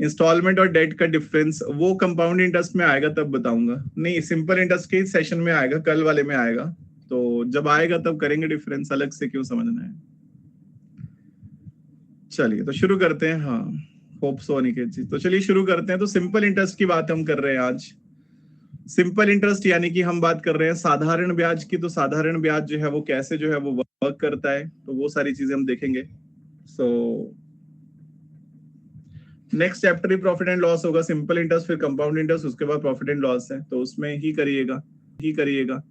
Instalment और date का difference वो कंपाउंड इंटरेस्ट में आएगा तब बताऊंगा, नहीं सिंपल इंटरेस्ट के सेशन में आएगा, कल वाले में आएगा, तो जब आएगा तब करेंगे, डिफरेंस अलग से क्यों समझना है। चलिए तो शुरू करते हैं। हाँ होप सो अनिकेत जी, तो चलिए शुरू करते हैं। तो सिंपल इंटरेस्ट की बात हम कर रहे हैं आज। सिंपल इंटरेस्ट यानी कि हम बात कर रहे हैं साधारण ब्याज की। तो साधारण ब्याज जो है वो कैसे जो है वो वर्क करता है, तो वो सारी चीजें हम देखेंगे। So next chapter he profit and loss होगा, सिंपल इंटरेस्ट फिर कंपाउंड इंटरेस्ट, उसके बाद प्रॉफिट एंड लॉस है, तो उसमें ही करिएगा।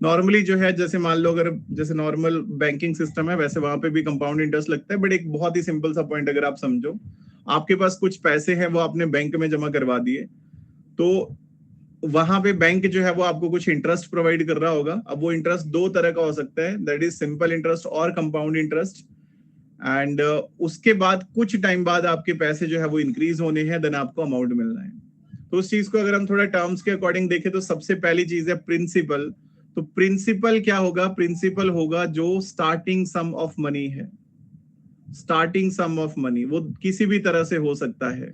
नॉर्मली जो है जैसे मान लो अगर जैसे नॉर्मल बैंकिंग सिस्टम है वैसे वहां पे भी कंपाउंड इंटरेस्ट लगता है, बट एक बहुत ही सिंपल सा पॉइंट अगर आप समझो, आपके पास कुछ पैसे हैं वो आपने बैंक में जमा करवा दिए, तो वहां पे बैंक जो है वो आपको कुछ इंटरेस्ट प्रोवाइड कर रहा होगा। अब वो इंटरेस्ट दो तरह का हो सकता है, दैट इज सिंपल इंटरेस्ट और कंपाउंड इंटरेस्ट। एंड उसके बाद कुछ टाइम बाद आपके पैसे जो है वो इंक्रीज होने हैं, देन आपको अमाउंट मिलना है। तो उस चीज को अगर हम थोड़ा टर्म्स के अकॉर्डिंग देखें तो सबसे पहली चीज है प्रिंसिपल। तो प्रिंसिपल क्या होगा, प्रिंसिपल होगा जो स्टार्टिंग सम ऑफ मनी है। स्टार्टिंग सम ऑफ मनी वो किसी भी तरह से हो सकता है।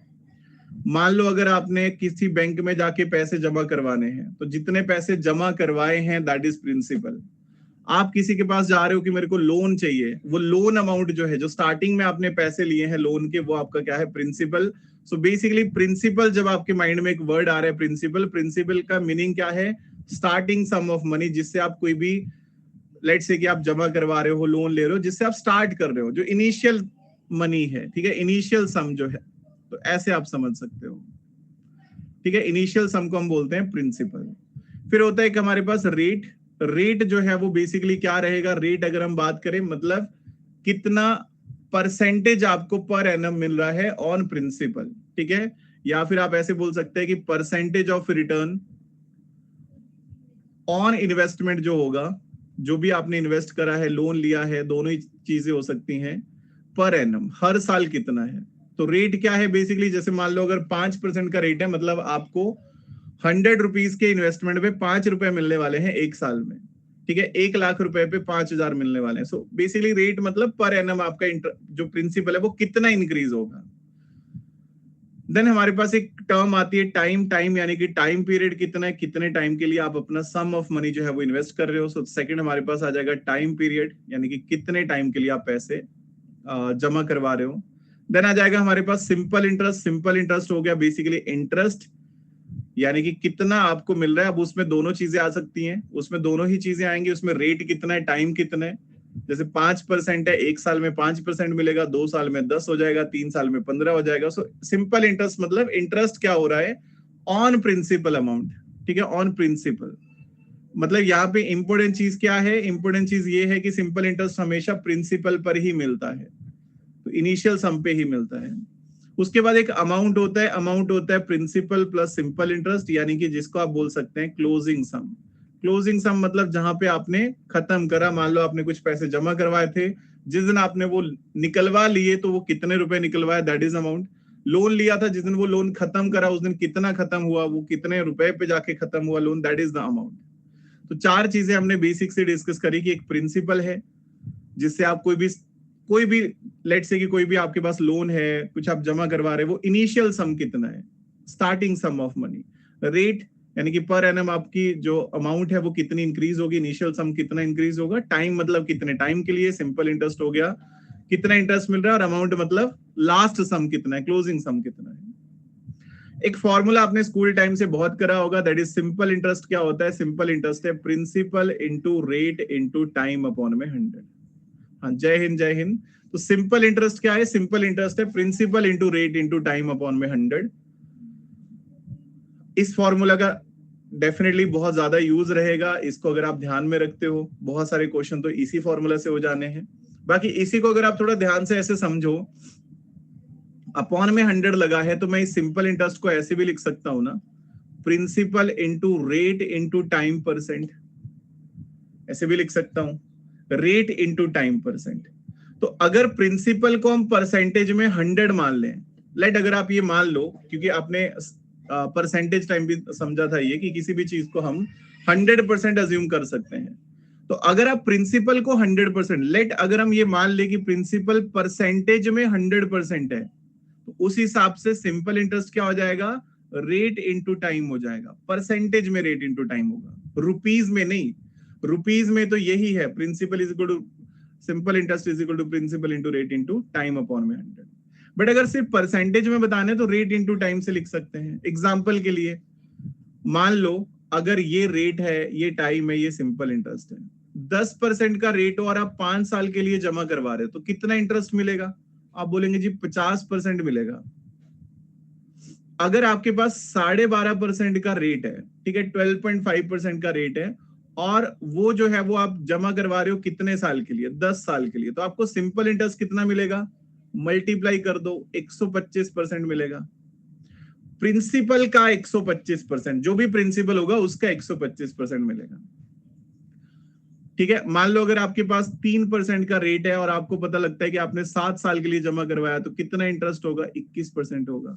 मान लो अगर आपने किसी बैंक में जाके पैसे जमा करवाने हैं, तो जितने पैसे जमा करवाए हैं दैट इज प्रिंसिपल। आप किसी के पास जा रहे हो कि मेरे को लोन चाहिए, वो लोन अमाउंट जो है जो स्टार्टिंग में आपने पैसे लिए हैं लोन के, वो आपका क्या है, प्रिंसिपल। सो बेसिकली प्रिंसिपल, जब आपके माइंड में एक वर्ड आ रहा है प्रिंसिपल, प्रिंसिपल का मीनिंग क्या है, स्टार्टिंग सम ऑफ मनी, जिससे आप कोई भी लेट्स से कि आप जमा करवा रहे हो, लोन ले रहे हो, जिससे आप स्टार्ट कर रहे हो, जो इनिशियल मनी है, ठीक है, इनिशियल सम जो है, तो ऐसे आप समझ सकते हो, ठीक है, इनिशियल सम को हम बोलते हैं प्रिंसिपल। फिर होता है कि हमारे पास रेट। रेट जो है वो बेसिकली क्या रहेगा, रेट अगर हम बात करें मतलब कितना परसेंटेज आपको पर एनम मिल रहा है ऑन प्रिंसिपल, ठीक है, या फिर आप ऐसे बोल सकते हैं कि percentage of return on investment जो होगा, जो भी आपने इन्वेस्ट करा है, लोन लिया है, दोनों ही चीजें हो सकती हैं, पर एनम हर साल कितना है। तो रेट क्या है बेसिकली, जैसे मान लो अगर 5% का रेट है, मतलब आपको 100 रुपीज के इन्वेस्टमेंट पे 5 रुपए मिलने वाले हैं एक साल में, ठीक है, 1 लाख रुपए पे 5,000 मिलने वाले हैं। सो बेसिकली रेट मतलब पर एनम आपका जो प्रिंसिपल है वो कितना इंक्रीज होगा। देन हमारे पास एक टर्म आती है टाइम। टाइम यानी कि टाइम पीरियड कितना है, कितने टाइम के लिए आप अपना सम ऑफ मनी जो है वो इन्वेस्ट कर रहे हो। सो सेकंड हमारे पास आ जाएगा टाइम पीरियड, यानी कि कितने टाइम के लिए आप पैसे जमा करवा रहे हो। देन आ जाएगा हमारे पास सिंपल इंटरेस्ट। सिंपल इंटरेस्ट हो गया बेसिकली इंटरेस्ट, यानी कि कितना आपको मिल रहा है। अब उसमें दोनों चीजें आ सकती हैं, उसमें दोनों ही चीजें आएंगी, उसमें रेट कितना है, टाइम कितना है। जैसे 5% है, एक साल में 5% मिलेगा, 2 साल में 10 हो जाएगा, 3 साल में 15 हो जाएगा। सो सिंपल इंटरेस्ट मतलब इंटरेस्ट क्या हो रहा है ऑन प्रिंसिपल अमाउंट, ठीक है, ऑन प्रिंसिपल। मतलब यहाँ पे इंपोर्टेंट चीज क्या है, इंपोर्टेंट चीज ये है कि सिंपल इंटरेस्ट हमेशा प्रिंसिपल पर ही मिलता है, तो इनिशियल सम पे ही मिलता है। उसके बाद एक अमाउंट होता है, अमाउंट होता है प्रिंसिपल प्लस सिंपल इंटरेस्ट, यानी कि जिसको आप बोल सकते हैं क्लोजिंग सम। क्लोजिंग सम मतलब जहां पे आपने खत्म करा, मान लो आपने कुछ पैसे जमा करवाए थे, जिस दिन आपने वो निकलवा लिए तो वो कितने रुपए निकलवाए, दैट इज अमाउंट। लोन लिया था, जिस दिन वो लोन खत्म करा उस दिन कितना खत्म हुआ, वो कितने रुपए पे जाके खत्म हुआ loan, that is the amount. तो चार चीजें हमने बेसिक से डिस्कस करी कि एक प्रिंसिपल है जिससे आप कोई भी लेट से कि कोई भी आपके पास लोन है, कुछ आप जमा करवा रहे, वो इनिशियल सम कितना है, starting sum of money. Rate यानी कि पर एनम आपकी जो अमाउंट है वो कितनी इंक्रीज होगी, इनिशियल सम कितना इंक्रीज होगा। टाइम मतलब कितने टाइम के लिए, सिंपल इंटरेस्ट हो गया कितना इंटरेस्ट मिल रहा है, और अमाउंट मतलब लास्ट सम कितना है, क्लोजिंग सम कितना है। एक फॉर्मूला आपने स्कूल टाइम से बहुत करा होगा, दैट इज सिंपल इंटरेस्ट। क्या होता है सिंपल इंटरेस्ट, है principal into rate into time upon में 100। हाँ जय हिंद जय हिंद। तो सिंपल इंटरेस्ट क्या है, सिंपल इंटरेस्ट है principal into rate into time upon में 100। इस फॉर्मूला का डेफिनेटली बहुत ज्यादा यूज रहेगा, इसको अगर आप ध्यान में रखते हो बहुत सारे क्वेश्चन तो इसी फॉर्मूला से हो जाने हैं। बाकी इसी को अगर आप थोड़ा ध्यान से ऐसे समझो, अपॉन में 100 लगा है, तो मैं इस सिंपल इंटरेस्ट को ऐसे भी लिख सकता हूं ना, principal into rate into time percent, ऐसे भी लिख सकता हूं, रेट इंटू टाइम परसेंट। तो अगर प्रिंसिपल को हम परसेंटेज में 100 मान लें, लेट अगर आप ये मान लो, क्योंकि आपने परसेंटेज टाइम भी समझा था ये कि किसी भी चीज को हम 100% अज्यूम कर सकते हैं। तो अगर आप प्रिंसिपल को 100%, लेट अगर हम ये मान ले कि प्रिंसिपल परसेंटेज में 100% है, तो उस हिसाब से सिंपल इंटरेस्ट क्या हो जाएगा, रेट इनटू टाइम हो जाएगा, परसेंटेज में रेट इनटू टाइम होगा, रुपीज में नहीं। रुपीज में तो यही है, principal is equal to simple interest is equal to principal into rate into time upon में 100। बट अगर सिर्फ परसेंटेज में बताने तो रेट इनटू टाइम से लिख सकते हैं। एग्जांपल के लिए मान लो अगर ये रेट है, ये टाइम है, ये सिंपल इंटरेस्ट है, 10% का रेट हो और आप 5 साल के लिए जमा करवा रहे हो तो कितना इंटरेस्ट मिलेगा? आप बोलेंगे जी 50% मिलेगा। अगर आपके पास 12.5% का रेट है, ठीक है, 12.5% का रेट है, और वो जो है वो आप जमा करवा रहे हो कितने साल के लिए? 10 साल के लिए, तो आपको सिंपल इंटरेस्ट कितना मिलेगा? मल्टीप्लाई कर दो, 125% मिलेगा। प्रिंसिपल का 125%, जो भी प्रिंसिपल होगा उसका 125% मिलेगा। ठीक है, मान लो अगर आपके पास 3% का रेट है और आपको पता लगता है कि आपने 7 साल के लिए जमा करवाया तो कितना इंटरेस्ट होगा? 21% होगा।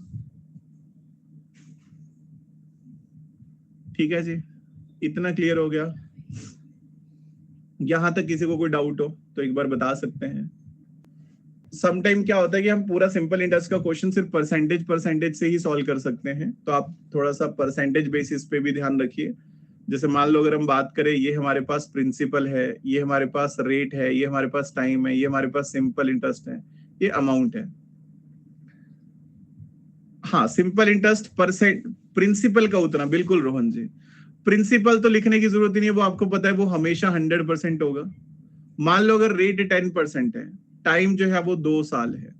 ठीक है जी, इतना क्लियर हो गया? यहां तक किसी को कोई डाउट हो तो एक बार बता सकते हैं। समटाइम क्या होता है कि हम पूरा सिंपल इंटरेस्ट का क्वेश्चन सिर्फ परसेंटेज से ही सॉल्व कर सकते हैं, तो आप थोड़ा सा परसेंटेज बेसिस पे भी ध्यान रखिए। जैसे मान लो अगर हम बात करें, ये हमारे पास प्रिंसिपल है, ये हमारे पास रेट है, ये हमारे पास टाइम है, ये हमारे पास सिंपल इंटरेस्ट है, ये अमाउंट है। हाँ, सिंपल इंटरेस्ट परसेंट, प्रिंसिपल का उतना, बिल्कुल रोहन जी। प्रिंसिपल तो लिखने की जरूरत ही नहीं है, वो आपको पता है वो हमेशा 100% होगा। मान लो अगर रेट 10% है, टाइम जो है वो 2 साल है,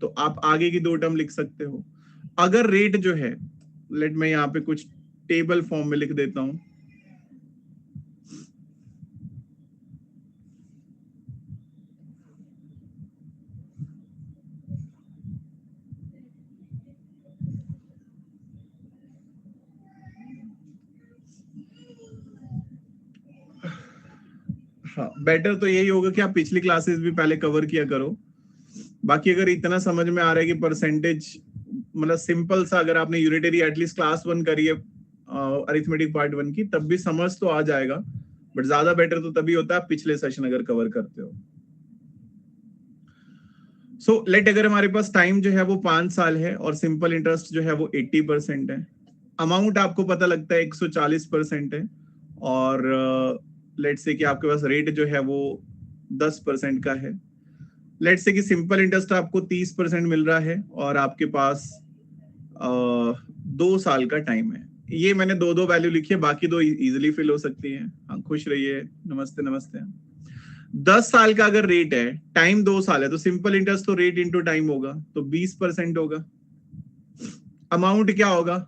तो आप आगे की 2 टर्म लिख सकते हो। अगर रेट जो है, लेट मैं यहाँ पे कुछ टेबल फॉर्म में लिख देता हूं। हाँ, बेटर तो यही होगा कि आप पिछली क्लासेस भी पहले कवर किया करो। बाकी अगर इतना समझ में आ रहा है कि परसेंटेज मतलब सिंपल सा, अगर आपने यूनिटरी एटलीस्ट क्लास 1 करी है अरिथमेटिक पार्ट 1 की, तब भी समझ तो आ जाएगा। बट ज्यादा बेटर तो तभी होता है पिछले सेशन अगर कवर करते हो। सो लेट अगर हमारे पास टाइम जो है वो 5 साल है और सिंपल इंटरेस्ट जो है वो 80% है, अमाउंट आपको पता लगता है 140% है, और लेट से कि आपके पास रेट जो है वो 10% का है। लेट से कि सिंपल इंटरेस्ट आपको 30% मिल रहा है और आपके पास 2 साल का टाइम है। ये मैंने दो वैल्यू लिखी है, बाकी 2 इजिली फिल हो सकती है। हाँ, खुश रहिए, नमस्ते नमस्ते। 10 साल का अगर रेट है, टाइम 2 साल है, तो सिंपल इंटरेस्ट तो रेट इंटू टाइम होगा, तो 20% होगा। अमाउंट क्या होगा?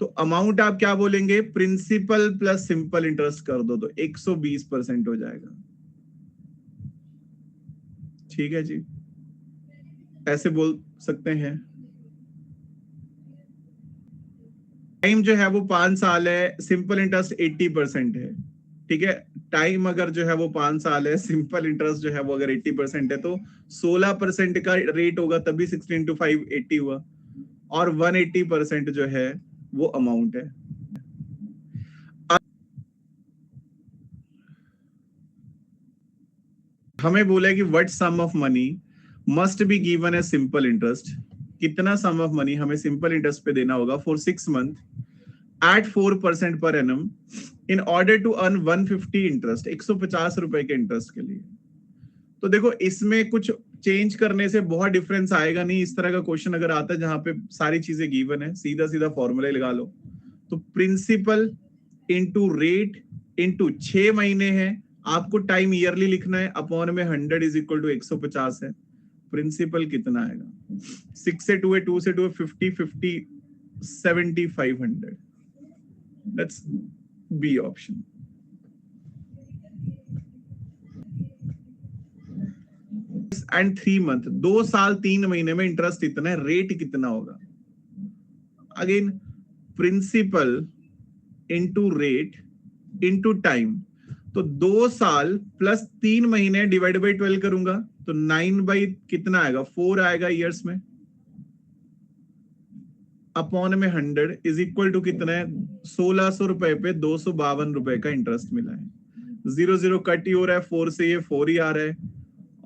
तो अमाउंट आप क्या बोलेंगे? प्रिंसिपल प्लस सिंपल इंटरेस्ट कर दो तो 120% हो जाएगा। ठीक है जी, ऐसे बोल सकते हैं। टाइम जो है वो 5 साल है, सिंपल इंटरेस्ट 80% है। ठीक है, टाइम अगर जो है वो 5 साल है, सिंपल इंटरेस्ट जो है वो अगर 80% है, तो 16% का रेट होगा, तभी 16 into 5 80 हुआ, और 180% जो है वो अमाउंट है। हमें बोला है कि what sum of money must be given as simple interest. कितना सम ऑफ मनी हमें सिंपल इंटरेस्ट पे देना होगा for 6 month at 4% per annum in order to earn 150 interest, 150 रुपए के इंटरेस्ट के लिए। तो देखो, इसमें कुछ चेंज करने से बहुत डिफरेंस आएगा नहीं। इस तरह का क्वेश्चन अगर आता है जहां पे सारी चीजें गिवन है, सीधा सीधा फॉर्मूला लगा लो। तो प्रिंसिपल इंटू रेट इंटू 6 महीने है, आपको टाइम ईयरली लिखना है, अपॉन में 100 इज इक्वल टू 150 है। प्रिंसिपल कितना आएगा? 6 से 2 है, 2 से 2 है, 50 50 7500। Let's be option. And 3 month, 2 साल 3 महीने में इंटरेस्ट इतना है, रेट कितना होगा? Again principal into rate into time, तो 2 साल प्लस 3 महीने डिवाइड बाई 12 करूंगा तो 9 बाई कितना आएगा? 4 आएगा ईयर्स में, अपॉन में 100 इज इक्वल टू कितना है? 1600 रुपए पे 252 रुपए का इंटरेस्ट मिला है। 0 0 कट ही हो रहा है, 4 से ये 4 ही आ रहा है,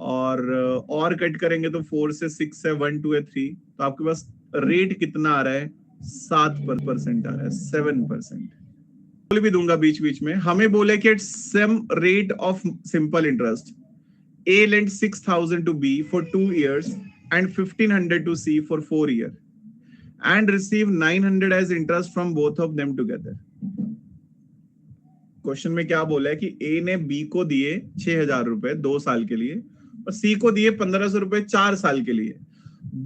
और कट करेंगे तो 4 से 6 है, 1 2 है 3, तो आपके पास रेट कितना आ रहा है? 7% आ रहा है, 7%। बोल भी दूंगा बीच बीच में। हमें बोले कि at some rate of simple interest A lent 6,000 to B for 2 years and 1,500 to C for 4 years and receive 900 as interest from both of them together. Question में क्या बोला है कि A ने B को दिए 6,000 रुपए 2 साल के लिए और C को दिए 1,500 रुपए 4 साल के लिए।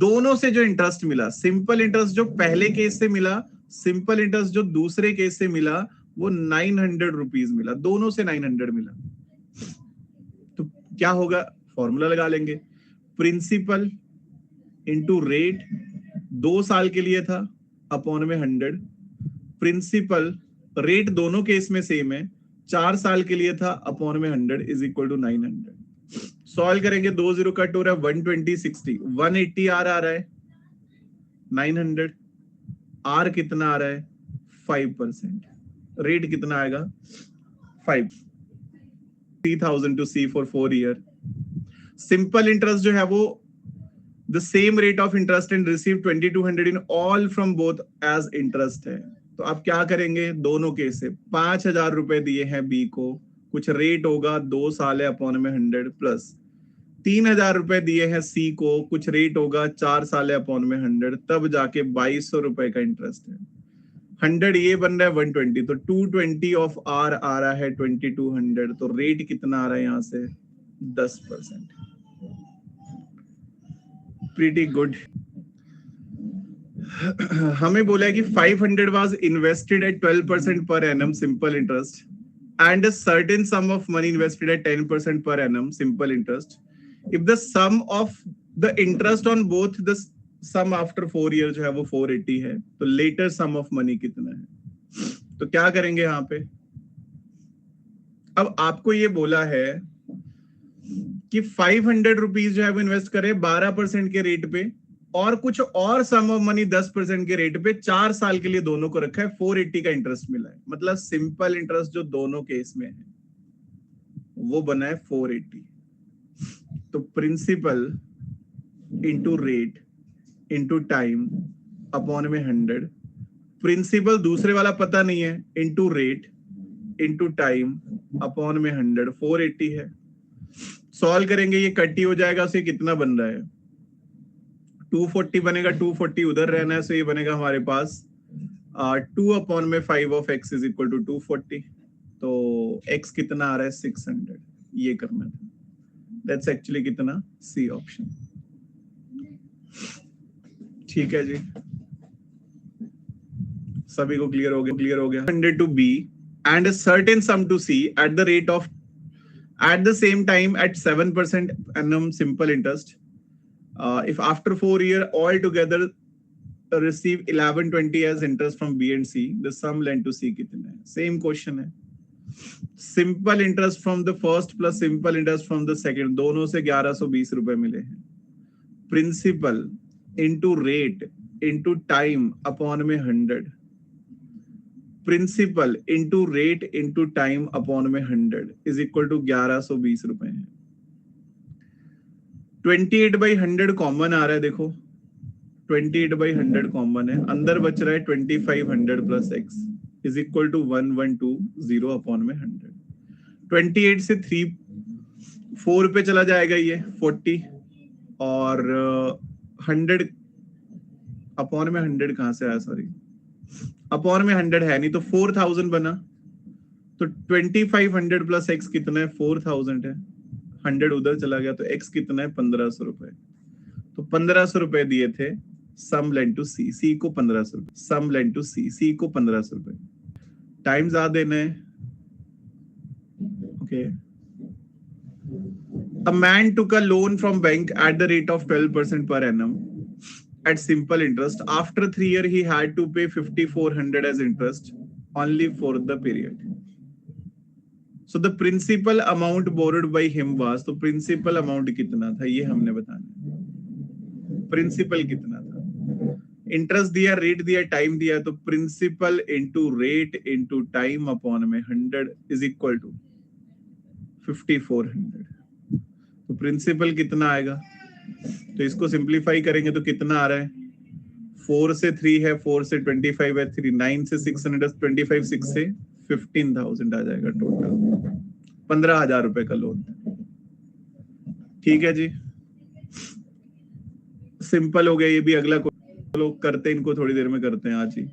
दोनों से जो इंटरेस्ट मिला, सिंपल इंटरेस्ट जो पहले केस से मिला, सिंपल इंटरेस्ट जो दूसरे केस से मिला, वो 900 रुपीज मिला, दोनों से 900 मिला। तो क्या होगा? फॉर्मूला लगा लेंगे, प्रिंसिपल इंटू रेट 2 साल के लिए था अपॉन में 100, प्रिंसिपल रेट दोनों केस में सेम है, 4 साल के लिए था अपॉन में 100 इज इक्वल टू 900। सॉल्व करेंगे, 2 0 कट हो रहा है, 120 60 180 आर आ रहा है, 900 आर कितना आ रहा है? 5%। रेट कितना आएगा? 5। 3,000 to C for 4 year. Simple interest जो है वो the same rate of interest and receive 2,200 in all from both as interest है। तो आप क्या करेंगे? दोनों केस से 5,000 रुपए दिए हैं बी को, कुछ रेट होगा 2 साल है अपॉन में 100, प्लस 3,000 रुपए दिए हैं सी को, कुछ रेट होगा 4 साल है अपॉन में 100, तब जाके 2,200 रुपए का इंटरेस्ट है। 100 ये बन रहा है 120, तो 220 ऑफ आर आ रहा है 2,200, तो रेट कितना आ रहा है यहां से? 10%। Pretty good. हमें बोला है कि 500 was invested at 12% per annum simple interest and a certain sum of money invested at 10% per annum simple interest. If the sum of the interest on both the sum after 4 year जो है वो 480 है, तो letter some of money कितना है? तो क्या करेंगे यहाँ पे? अब आपको ये बोला है कि 500 रुपीज जो है वो इन्वेस्ट करें 12% के रेट पे और कुछ और सम ऑफ मनी 10% के रेट पे 4 साल के लिए दोनों को रखा है, 480 का इंटरेस्ट मिला है। मतलब सिंपल इंटरेस्ट जो दोनों केस में है वो बना है 480। तो principal into rate into time upon में 100, प्रिंसिपल दूसरे वाला पता नहीं है, into rate into time upon में 100, 480 है। सॉल्व करेंगे, ये कट्टी हो जाएगा, उसे कितना बन रहा है? 240 बनेगा, 240 उधर रहना है, सो ये बनेगा हमारे पास 2 अपॉन में 5 of x is equal to 240। तो x कितना आ रहा है? 600। ये करना था, दैट्स एक्चुअली कितना? C option. ठीक है जी, सभी को क्लियर हो गया? क्लियर हो गया। 100 to be and a certain sum to C at the rate of at the same time at 7% annum simple interest. If after 4 years all together receive 1120 as interest from B and C, the sum lent to C कितना है? Same question है। Simple interest from the first plus simple interest from the second, दोनों से 1120 रुपए मिले हैं। Principal into rate into time upon में 100, principal into rate into time upon में 100 इज इक्वल टू 1120 रुपए है। 28/100 कॉमन आ रहा है, देखो 28/100 कॉमन है, अंदर बच रहा है 2500 plus x is equal to 1120 upon में 100। 28 से 4 पे चला जाएगा ये 40, और 100 अपॉन में 100 कहां से आया? सॉरी, अपॉन में 100 है नहीं, तो 4000 बना, तो 2500 प्लस एक्स कितना है? 4000 है, 100 उधर चला गया, तो एक्स कितना है? 1500 रुपए। तो 1500 रुपए दिए थे, सम लेंट टू सी, सी को 1500 रुपए, सम लेंट टू सी, सी को 1500 रुपए, टाइम्स आ देना है। Okay, a man took a loan from bank at the rate of 12% per annum at simple interest. After 3 years, he had to pay 5,400 as interest only for the period. So the principal amount borrowed by him was, तो principal amount कितना था ये हमने बताना। principal कितना था? Interest दिया, rate दिया, टाइम दिया, तो principal into rate into time upon में 100 इज इक्वल टू 5,400। तो तो प्रिंसिपल कितना आएगा, तो इसको सिंप्लीफाई करेंगे तो कितना आ रहा है, 4 से 3 है, 4 से 25 है, 3 9 से 600, 25 6 से 15,000 आ जाएगा टोटल, 15,000 रुपए का लोन। ठीक है जी, सिंपल हो गया ये भी। अगला लोग करते हैं, इनको थोड़ी देर में करते हैं आज ही।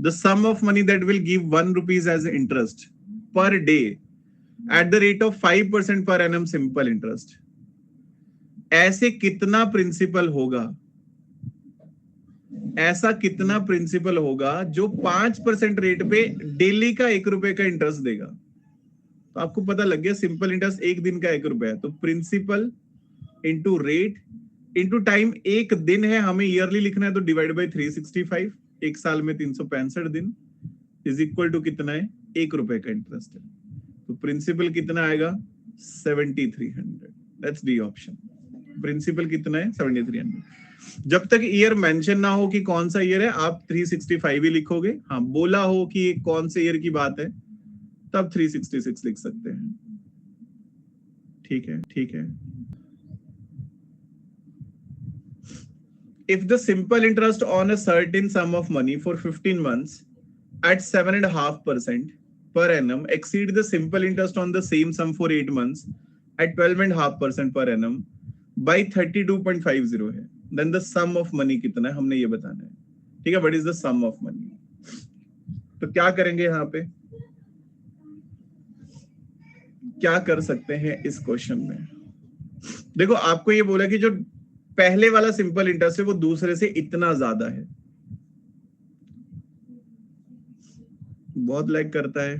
The sum of money that will give 1 rupees as interest per day at the rate of 5% per annum simple interest. ऐसे कितना प्रिंसिपल होगा, ऐसा कितना प्रिंसिपल होगा जो 5% रेट पे डेली का 1 रुपए का इंटरेस्ट देगा। तो आपको पता लग गया सिंपल इंटरेस्ट एक दिन का 1 रुपया है, तो principal into rate into time, एक दिन है हमें ईयरली लिखना है तो डिवाइड बाई 365, एक साल में 365 दिन, इज इक्वल टू कितना है, 1 रुपए का इंटरेस्ट है। तो प्रिंसिपल कितना आएगा, 7300। That's D option. प्रिंसिपल कितना है, 7300। जब तक ईयर मेंशन ना हो कि कौन सा ईयर है, आप 365 ही लिखोगे। हाँ, बोला हो कि कौन से ईयर की बात है तब 366 लिख सकते हैं। ठीक है, ठीक है। If the simple interest on a certain sum of money for 15 months at 7.5% per annum exceed the simple interest on the same sum for 8 months at 12.5% per annum by 32.50 है, then the sum of money कितना है हमने ये बताना है। ठीक है, what is the sum of money? तो क्या करेंगे यहाँ पे, क्या कर सकते हैं इस क्वेश्चन में। देखो, आपको ये बोला कि जो पहले वाला सिंपल इंटरेस्ट है वो दूसरे से इतना ज्यादा है, बहुत लैग करता है।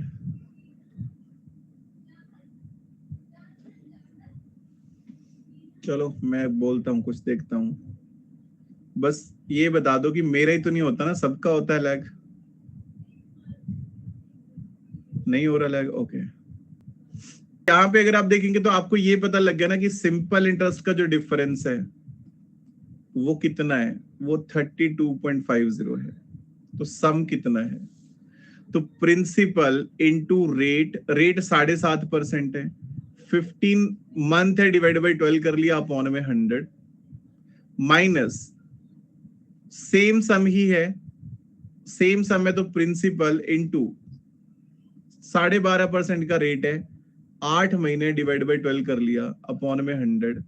चलो मैं बोलता हूं, कुछ देखता हूं, बस ये बता दो कि मेरा ही तो नहीं होता ना, सबका होता है लैग। नहीं हो रहा लैग, ओके। यहाँ पे अगर आप देखेंगे तो आपको ये पता लग गया ना कि सिंपल इंटरेस्ट का जो डिफरेंस है वो कितना है, वो 32.50 है। तो सम कितना है, तो प्रिंसिपल इंटू रेट, रेट 7.5% है, 15 मंथ है, डिवाइड बाई 12 कर लिया, अपॉन में 100, माइनस सेम सम ही है, सेम सम है, तो प्रिंसिपल इंटू 12.5% का रेट है, 8 महीने डिवाइड बाई 12 कर लिया, अपॉन में 100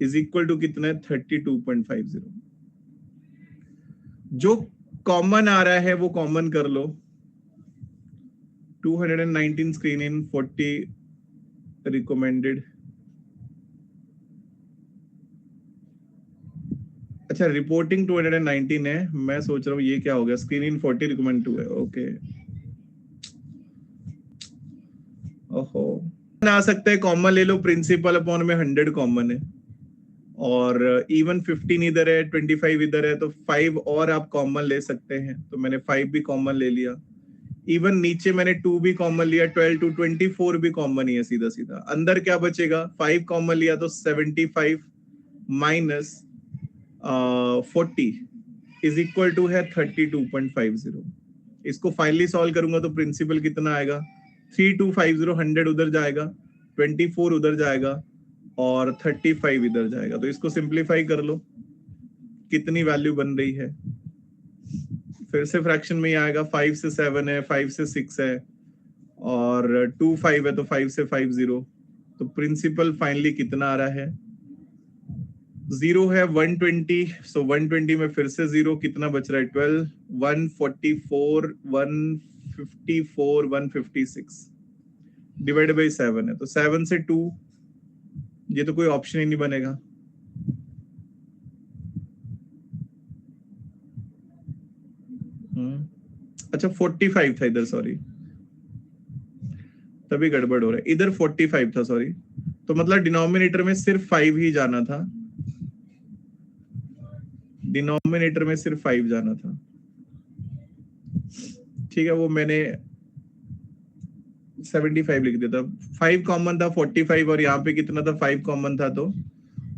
इज इक्वल टू कितना है, 32.50। जो कॉमन आ रहा है वो कॉमन कर लो, 219 स्क्रीन इन, 40 रिकमेंडेड। अच्छा, रिपोर्टिंग 219 है, मैं सोच रहा हूँ ये क्या हो गया, स्क्रीन इन 40 रिकमेंड 2 है, ओके। ओहो, आ सकता है कॉमन ले लो, प्रिंसिपल अपॉन में 100 कॉमन है, और इवन 15 इधर है, 25 इधर है, तो 5 और आप कॉमन ले सकते हैं, तो मैंने 5 भी कॉमन ले लिया। इवन नीचे मैंने 2 भी कॉमन लिया, 12 to 24 भी कॉमन ही है, सीधा सीधा। अंदर क्या बचेगा, 5 कॉमन लिया तो 75 माइनस 40 इज इक्वल टू है 32.50। इसको फाइनली सॉल्व करूंगा तो प्रिंसिपल कितना आएगा, 3250, 100 उधर जाएगा, 24 उधर जाएगा, और 35 इधर जाएगा। तो इसको सिंप्लीफाई कर लो, कितनी वैल्यू बन रही है, फिर से फ्रैक्शन में ही आएगा, 5 से 7 है, 5 से 6 है, और 2 5 है, तो 5 से 5 0। तो प्रिंसिपल फाइनली कितना आ रहा है, 0 है 120, सो 120 में फिर से 0, कितना बच रहा है, 12, 144, 154, 156 डिवाइड बाई 7 है, तो 7 से 2, ये तो कोई ऑप्शन ही नहीं बनेगा। अच्छा 45 था इधर, सॉरी, तभी गड़बड़ हो रहा है, इधर 45 था, सॉरी। तो मतलब डिनोमिनेटर में सिर्फ 5 ही जाना था, डिनोमिनेटर में सिर्फ 5 जाना था। ठीक है, वो मैंने 75 लिख दिया था, 5 कॉमन था, 45, और यहाँ पे कितना था, 5 कॉमन था तो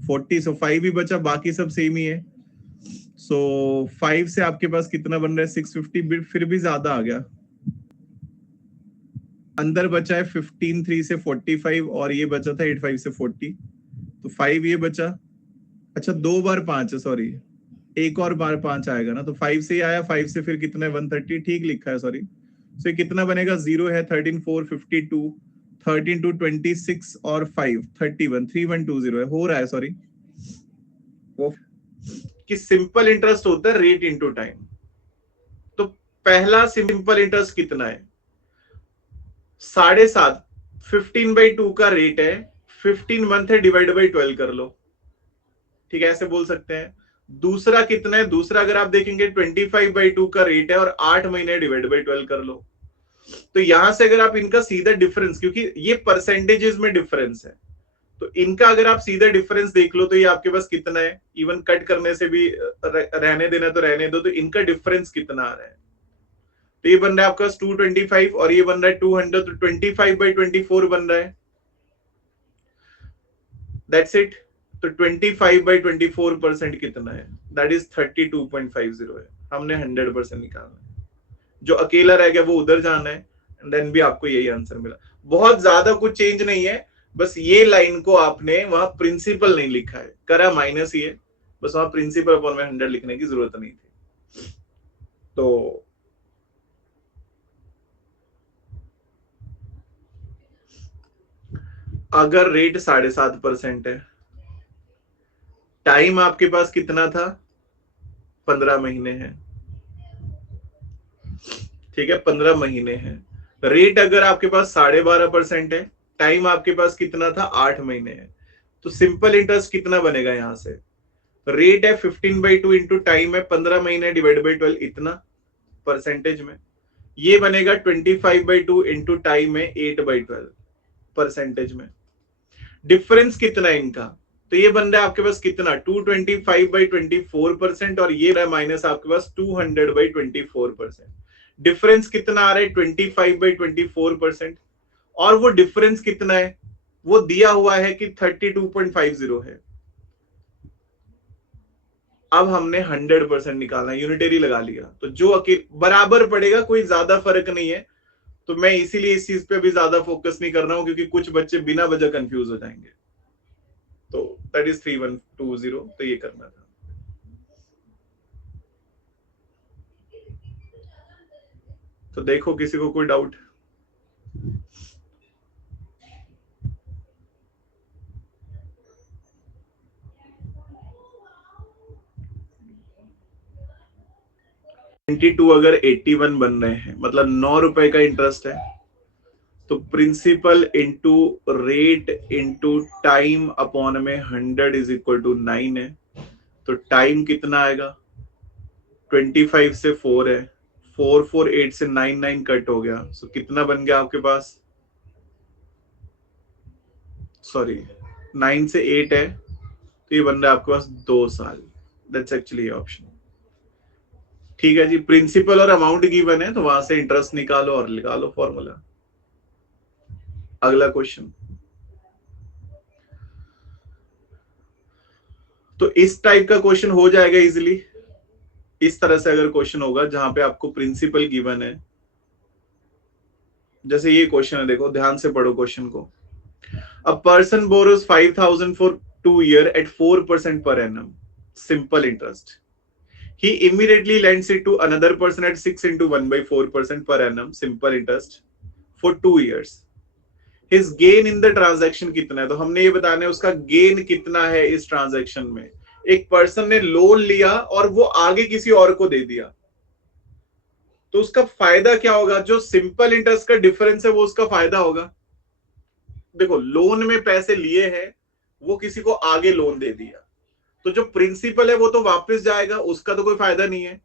40, सो 5 ही बचा, बाकी सब सेम ही है। सो 5 से आपके पास कितना बन रहा है, 650, फिर भी ज्यादा आ गया। अंदर बचा है 15 3 से 45, और ये बचा था 85 से 40, तो 5 ये बचा। अच्छा 2 बार 5 है, सॉरी एक और बार 5 आएगा ना, तो 5 से ही आया, 5 से फिर कितना है 130, ठीक लिखा है सॉरी। सो ये कितना बनेगा, 0 है, 13 4 52, 13 2 26 और 5 31, 3120 है, हो रहा है सॉरी। वो कि सिंपल इंटरेस्ट होता है रेट इनटू टाइम। तो पहला सिंपल इंटरेस्ट कितना है, 7.5, 15/2 का रेट है, 15 मंथ है, डिवाइड बाई 12 कर लो, ठीक है, ऐसे बोल सकते हैं। दूसरा कितना है, दूसरा अगर आप देखेंगे 25/2 का रेट है और 8 महीने डिवाइड बाई 12 कर लो। तो यहां से अगर आप इनका सीधा डिफरेंस, क्योंकि ये परसेंटेजेस में डिफरेंस है, तो इनका अगर आप सीधा डिफरेंस देख लो तो ये आपके पास कितना है, इवन कट करने से भी रहने देना तो रहने दो, तो इनका डिफरेंस कितना आ रहा है, तो ये बन रहा है आपका 225 और ये बन रहा है 200, तो 25/24 बन रहा है, दैट्स इट। तो 25/24% कितना है, दैट इज 32.50 है। हमने 100% निकालना है, जो अकेला रह गया वो उधर जाना है, एंड देन भी आपको यही आंसर मिला। बहुत ज्यादा कुछ चेंज नहीं है, बस ये लाइन को आपने वहां प्रिंसिपल नहीं लिखा है, करा माइनस ये, बस वहां प्रिंसिपल अपॉन में 100 लिखने की जरूरत नहीं थी। तो अगर रेट 7.5% है, टाइम आपके पास कितना था, 15 महीने है, ठीक है, 15 महीने है। रेट अगर आपके पास 12.5% है, टाइम आपके पास कितना था, 8 महीने है, तो सिंपल इंटरेस्ट कितना बनेगा यहां से, रेट है 15/2 इंटू टाइम है 15 महीने डिवाइड बाई 12, इतना परसेंटेज में, ये बनेगा 25/2 इंटू टाइम है 8/12 परसेंटेज में। डिफरेंस कितना है इनका, तो ये बन रहा है आपके पास कितना, 225/24% और ये रहा माइनस आपके पास 200/24%। डिफरेंस कितना आ रहा है, 25/24%, और वो डिफरेंस कितना है, वो दिया हुआ है कि 32.50 है। अब हमने 100% निकालना, यूनिटरी लगा लिया, तो जो बराबर पड़ेगा, कोई ज्यादा फर्क नहीं है। तो मैं इसीलिए इस चीज पे भी ज्यादा फोकस नहीं कर रहा हूं, क्योंकि कुछ बच्चे बिना वजह कंफ्यूज हो जाएंगे। तो दैट इज 3120, तो ये करना था। तो देखो किसी को कोई डाउट, अगर 81 बन रहे हैं, मतलब 9 रुपए का इंटरेस्ट है, तो principal into rate into time upon में 100 इज इक्वल टू 9 है। तो टाइम कितना आएगा, 25 से 4 है, 4 4 8 से 9 9 कट हो गया, सो कितना बन गया आपके पास, सॉरी 9 से 8 है, तो ये बन रहा है आपके पास 2 साल। दैट्स एक्चुअली ऑप्शन, ठीक है जी। प्रिंसिपल और अमाउंट गिवन है, तो वहां से इंटरेस्ट निकालो और निकालो फॉर्मूला। अगला क्वेश्चन, तो इस टाइप का क्वेश्चन हो जाएगा इजीली। इस तरह से अगर क्वेश्चन होगा जहां पे आपको प्रिंसिपल गिवन है, जैसे ये क्वेश्चन है, देखो ध्यान से पढ़ो क्वेश्चन को। A person borrows 5,000 for 2 years at 4% per annum, simple interest. He immediately lends it to another person at 6 into 1/4% per annum, simple interest, for 2 years. His gain in the transaction कितना है, तो हमने ये बताना है उसका gain कितना है इस ट्रांजैक्शन में। एक पर्सन ने लोन लिया और वो आगे किसी और को दे दिया, तो उसका फायदा क्या होगा, जो सिंपल इंटरेस्ट का डिफरेंस है वो उसका फायदा होगा। देखो लोन में पैसे लिए हैं, वो किसी को आगे लोन दे दिया, तो जो प्रिंसिपल है वो तो वापस जाएगा, उसका तो कोई फायदा नहीं है।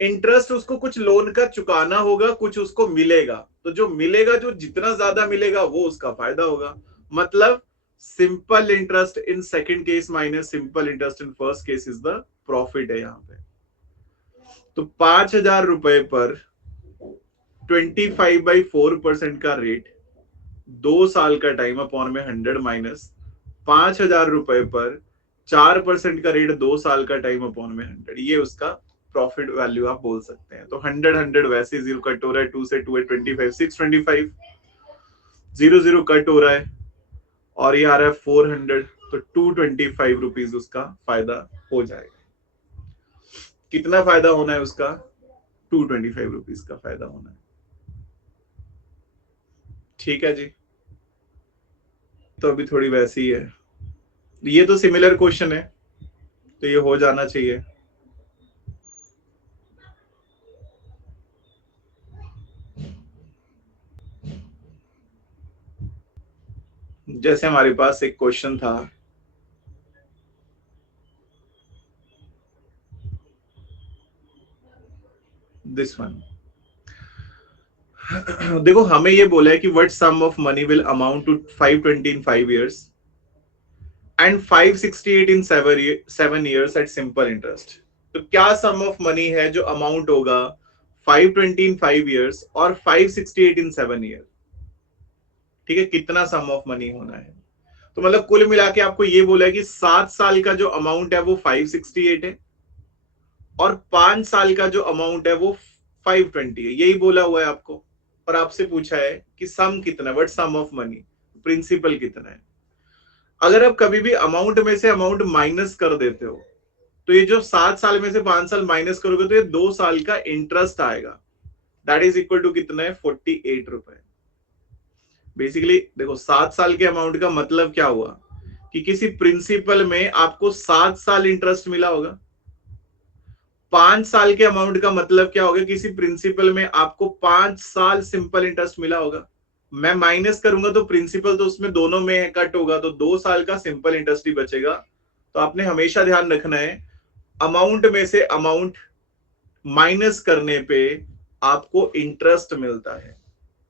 इंटरेस्ट उसको कुछ लोन का चुकाना होगा, कुछ उसको मिलेगा, तो जो मिलेगा, जो जितना ज्यादा मिलेगा वो उसका फायदा होगा। मतलब simple interest in second case minus simple interest in first case is the profit है यहाँ पे। तो 5,000 रुपए पर 25/4% का रेट, 2 साल का टाइम अपॉन में 100 माइनस 5,000 रुपए पर 4% का रेट, 2 साल का टाइम अपॉन में 100, ये उसका प्रॉफिट वैल्यू आप बोल सकते हैं। तो 100 वैसे 0 कट हो रहा है, 2 से 2 है 25, 625, 0 0 कट हो रहा है, और ये आ रहा है 400, तो 225 रुपीज उसका फायदा हो जाएगा। कितना फायदा होना है उसका? 225 रुपीज का फायदा होना है। ठीक है जी, तो अभी थोड़ी वैसी ही है, ये तो सिमिलर क्वेश्चन है, तो ये हो जाना चाहिए। जैसे हमारे पास एक क्वेश्चन था, दिस वन। देखो हमें ये बोला है कि what sum of money will amount to 520 in 5 years and 568 in 7 years at simple interest. तो क्या सम ऑफ मनी है जो अमाउंट होगा 520 इन 5 years और 568 इन 7 years? ठीक है, कितना सम ऑफ मनी होना है? तो मतलब कुल मिला के आपको ये बोला है कि 7 साल का जो अमाउंट है वो 568 है और 5 साल का जो अमाउंट है वो 520 है, यही बोला हुआ है आपको। और आपसे पूछा है कि सम कितना है, what sum of money, principal कितना है। अगर आप कभी भी अमाउंट में से अमाउंट माइनस कर देते हो तो ये जो 7 साल में से 5 साल माइनस करोगे तो ये 2 साल का इंटरेस्ट आएगा, दैट इज इक्वल टू कितना है, 48 रुपए। बेसिकली देखो 7 साल के अमाउंट का मतलब क्या हुआ कि किसी प्रिंसिपल में आपको 7 साल इंटरेस्ट मिला होगा। 5 साल के अमाउंट का मतलब क्या होगा, किसी प्रिंसिपल में आपको 5 साल सिंपल इंटरेस्ट मिला होगा। मैं माइनस करूंगा तो प्रिंसिपल तो उसमें दोनों में कट होगा, तो 2 साल का सिंपल इंटरेस्ट ही बचेगा। तो आपने हमेशा ध्यान रखना है अमाउंट में से अमाउंट माइनस करने पे आपको इंटरेस्ट मिलता है,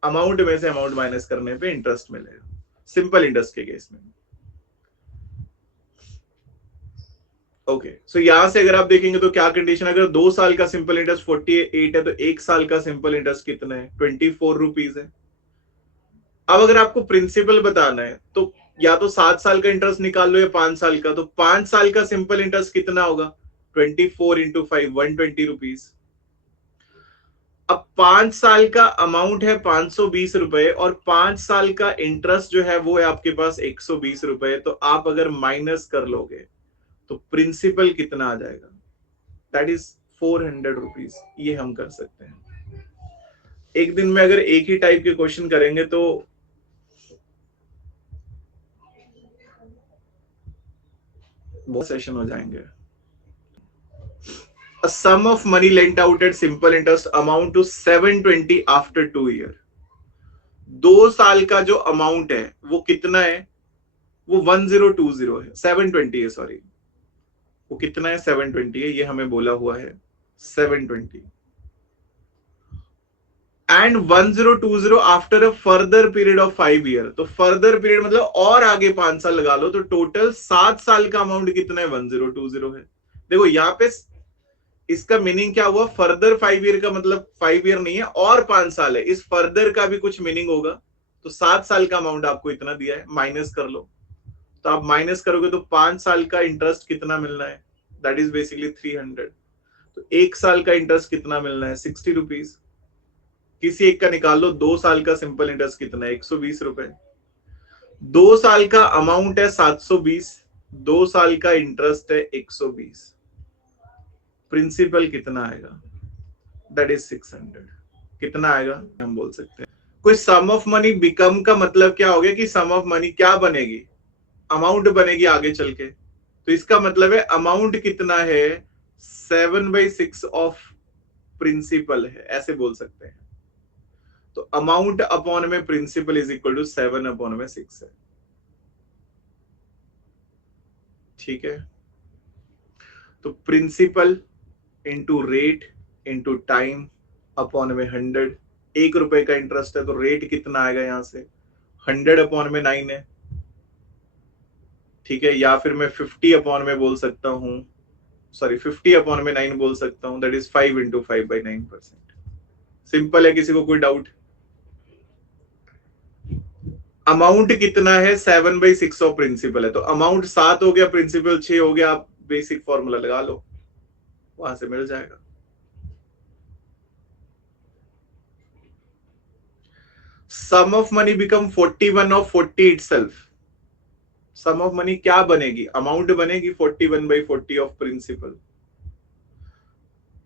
अमाउंट में से अमाउंट माइनस करने पे इंटरेस्ट मिलेगा सिंपल इंटरेस्ट के केस में। ओके, सो यहां से अगर आप देखेंगे तो क्या कंडीशन, अगर 2 साल का सिंपल इंटरेस्ट 48 है तो 1 साल का सिंपल इंटरेस्ट कितना है, 24 रुपीज है। अब अगर आपको प्रिंसिपल बताना है तो या तो 7 साल का इंटरेस्ट निकाल लो या 5 साल का, तो 5 साल का सिंपल इंटरेस्ट कितना होगा, 24 इंटू 5, 120 रुपीज। अब 5 साल का अमाउंट है 520 रुपए और 5 साल का इंटरेस्ट जो है वो है आपके पास 120 रुपए, तो आप अगर माइनस कर लोगे तो प्रिंसिपल कितना आ जाएगा, दैट इज 400 रुपीज। ये हम कर सकते हैं। एक दिन में अगर एक ही टाइप के क्वेश्चन करेंगे तो बहुत सेशन हो जाएंगे। A sum of money lent out at simple interest amount to 720 after 2 year। 2 साल का जो अमाउंट है वो कितना है, वो 1020 है, 720 है, सॉरी वो कितना है, 720 है, ये हमें बोला हुआ है 720 and 1020 after a further period of 5 year. तो फर्दर पीरियड मतलब और आगे 5 साल लगा लो, तो टोटल 7 साल का अमाउंट कितना है, 1020 है। देखो यहाँ पे इसका मीनिंग क्या हुआ, फर्दर 5 ईयर का मतलब 5 ईयर नहीं है और 5 साल है, इस फर्दर का भी कुछ मीनिंग होगा। तो 7 साल का अमाउंट आपको इतना दिया है, माइनस कर लो, तो आप माइनस करोगे तो 5 साल का इंटरेस्ट कितना मिलना है, दैट इज बेसिकली 300। तो 1 साल का इंटरेस्ट कितना मिलना है, 60 रुपीज। किसी एक का निकाल लो, 2 साल का सिंपल इंटरेस्ट कितना है, 120 रुपए। 2 साल का अमाउंट है 720, 2 साल का इंटरेस्ट है 120, प्रिंसिपल कितना आएगा, दैट इज 600। कितना आएगा हम बोल सकते हैं। कोई सम ऑफ मनी बिकम का मतलब क्या हो गया कि सम ऑफ मनी क्या बनेगी, अमाउंट बनेगी आगे चल के। तो इसका मतलब है अमाउंट कितना है, 7/6 ऑफ प्रिंसिपल है, ऐसे बोल सकते हैं। तो अमाउंट अपॉन में प्रिंसिपल इज इक्वल टू 7/6 है। ठीक है, तो principal into rate into time upon में 100। 1 रुपए का इंटरेस्ट है तो रेट कितना आएगा, यहां से 100/9 है। ठीक है, या फिर मैं 50/में बोल सकता हूं, सॉरी 50/9 बोल सकता हूं, दैट इज 5 इंटू 5/9%। सिंपल है, किसी को कोई डाउट? अमाउंट कितना है, 7/6 ऑफ प्रिंसिपल है, तो अमाउंट 7 हो गया, प्रिंसिपल 6 हो गया, आप बेसिक फॉर्मूला लगा लो, वहां से मिल जाएगा। Sum of money become 41 of 40 itself. Sum of money क्या बनेगी, अमाउंट बनेगी 41/40 ऑफ प्रिंसिपल।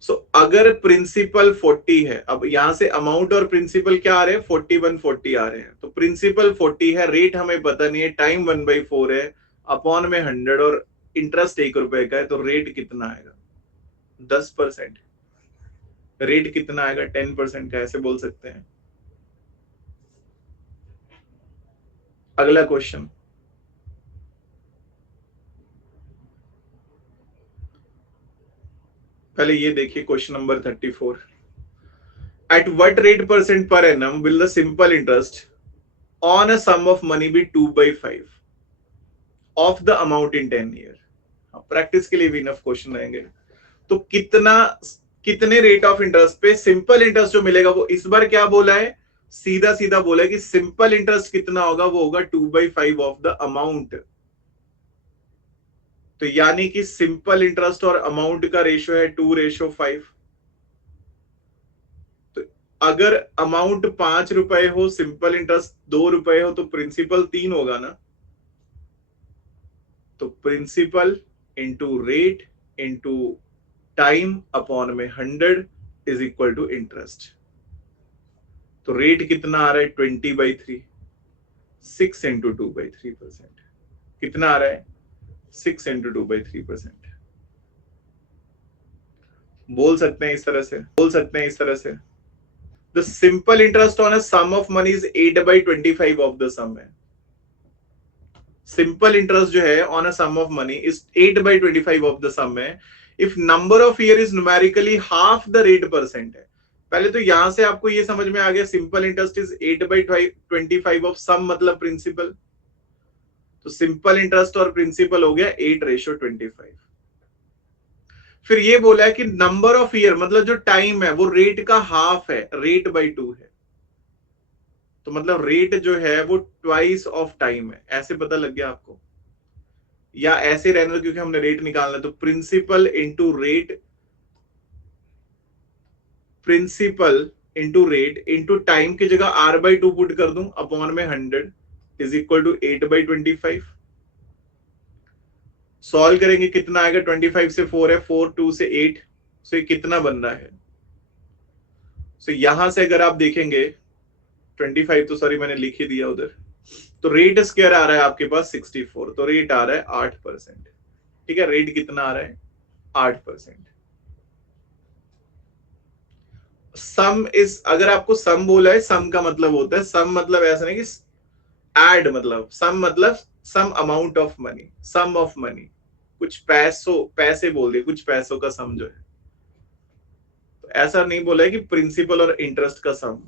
सो अगर प्रिंसिपल 40 है, अब यहां से अमाउंट और प्रिंसिपल क्या आ रहे हैं, 41/40 आ रहे हैं, तो प्रिंसिपल 40 है, रेट हमें पता नहीं है, टाइम 1/4 है, अपॉन में 100 और इंटरेस्ट 1 रुपए का है, तो रेट कितना आएगा, 10%। रेट कितना आएगा, 10% का, ऐसे बोल सकते हैं। अगला क्वेश्चन, पहले ये देखिए question number 34। At what rate percent per annum will the simple interest on a sum of money be 2/5 of the amount in 10 year. Practice के लिए भी इनफ क्वेश्चन रहेंगे। तो कितने रेट ऑफ इंटरेस्ट पे सिंपल इंटरेस्ट जो मिलेगा, वो इस बार क्या बोला है, सीधा सीधा बोला है कि सिंपल इंटरेस्ट कितना होगा, वो होगा 2/5 ऑफ द अमाउंट। तो यानी कि सिंपल इंटरेस्ट और अमाउंट का रेशियो है 2:5। तो अगर अमाउंट 5 रुपए हो, सिंपल इंटरेस्ट 2 रुपए हो, तो प्रिंसिपल 3 होगा ना। तो principal into rate into time upon में 100 इज इक्वल टू इंटरेस्ट। तो रेट कितना आ रहा है, 20/3, 6 इंटू 2/3%। कितना आ रहा है, 6 इंटू 2/3%। बोल सकते हैं इस तरह से, बोल सकते हैं इस तरह से, the simple interest on a sum of money is 8/25 of the sum है। सिंपल इंटरेस्ट जो है on a sum of money is 8/25 of the sum है if number of year is numerically half the rate percent है। पहले तो यहां से आपको ये समझ में आ गया, simple interest is 8/25 of some मतलब प्रिंसिपल। तो सिंपल इंटरेस्ट और प्रिंसिपल हो गया 8:25। फिर ये बोला है कि नंबर ऑफ ईयर मतलब जो टाइम है वो रेट का हाफ है, रेट बाई 2 है। तो मतलब रेट जो है वो ट्वाइस ऑफ टाइम है, ऐसे पता लग गया आपको, या ऐसे रहने दो क्योंकि हमने रेट निकालना है। तो principal into rate, principal into rate into time की जगह R/2 पुट कर दूं अपॉन में 100 इज इक्वल टू 8/25। सॉल्व करेंगे कितना आएगा, 25 से 4 है, 4 2 से 8, सो ये कितना बन रहा है। सो यहां से अगर आप देखेंगे 25 तो सॉरी मैंने लिख ही दिया उधर, तो रेट स्क्वायर आ रहा है आपके पास 64, तो रेट आ रहा है 8%। ठीक है, रेट कितना आ रहा है, 8%। सम इज, अगर आपको सम बोला है, सम का मतलब होता है, सम मतलब ऐसा नहीं कि एड, मतलब सम मतलब sum amount of money, sum of money, कुछ पैसों, पैसे बोल दिए, कुछ पैसों का सम जो है। तो ऐसा नहीं बोला है कि प्रिंसिपल और इंटरेस्ट का सम,